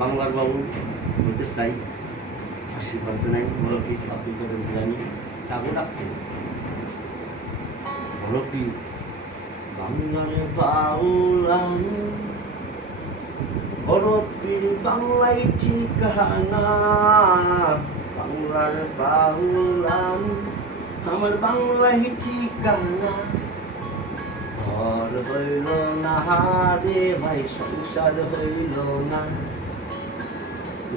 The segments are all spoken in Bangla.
বাংলার বাবু বলতে চাই, হাসি পাচ্ছে নাই বলো কি আব্দুল কাদের জিলানী কাকে ডাকতে বলো কি বাংলার বাউল আমি বড় পীর বাংলায় ঠিকানা। বাংলার বাউল আমি আমার বাংলায় ঠিকানা। ঘর হইল না রে ভাই, সংসার হইল না।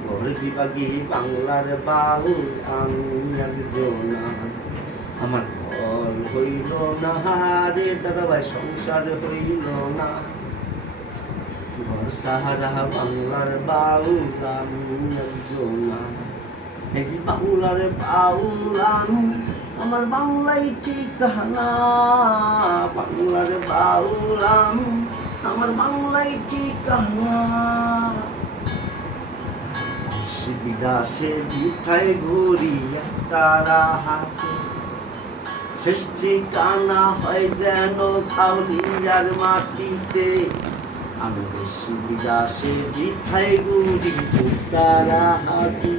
ঘর বিভাগী বাংলার বাউল আমি একজনা। আমার ঘর হইল না রে দাদা ভাই, সংসার হইল না। ঘর সাহারা বাংলার বাউল আমি একজনা। এই যে বাংলার বাউল আমি আমার বাংলায় ঠিকানা। বাংলার বাউল আমি আমার বাংলায় ঠিকানা। বিদাসে জিথায় ঘুরি তারা হাতে, শেষ ঠিকানা হয় যেন কাউলিয়ার মাটিতে। আমি বেশি বিদাসে জিথায় ঘুরি তারা হাতে,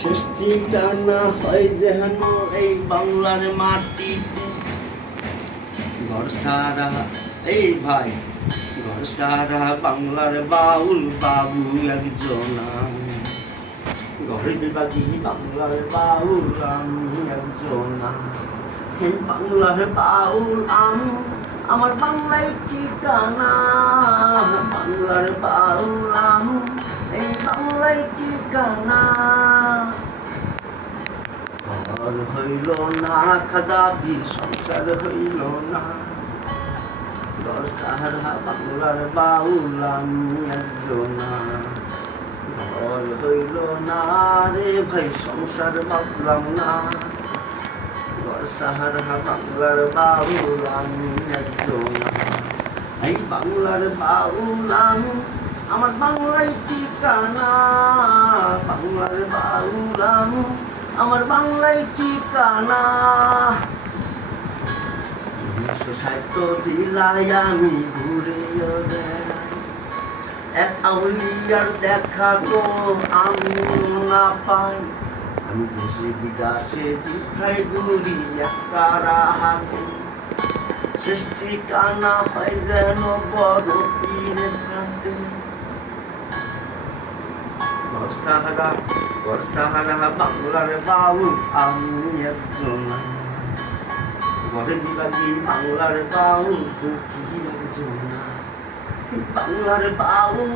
শেষ ঠিকানা হয় যেন এই বাংলার মাটিতে। ঘর সারা এই ভাই, ঘর সারা বাংলার বাউল বাবু একজনা। ঘর বিভাগী বাংলার বাউল আমি একজনা। এই বাংলার বাউল আমি আমার বাংলায় ঠিকানা। বাংলার বাউল আমি এই বাংলায় ঠিকানা। ঘর হইল না খাজা বীর, সংসার হইল না। ঘর সাহারা বাংলার বাউল আমি একজনা। ঘর হইল না রে ভাই, সংসার ভাবলাম না। ঘর সাহারা বাংলার বাউল আমি একজনা। এই বাংলার বাউল আমি আমার বাংলায় ঠিকানা। বাংলার বাউল আমি আমার বাংলায় ঠিকানা। 1960 জেলায় আমি ঘুরে বেড়াই, এক আউলিয়ার দেখা তো আমি না পাই। আমি দেশে বিদেশে জিথায় ঘুরি এক তারা হাতে, শেষ ঠিকানা হয় যেন বড় পীরের হাতে। ঘর সাহারা বাংলার বাউল আমি একজনা। ঘরে বিভাগী বাংলার বাউল দুঃখী একজনা। বাংলার বাউল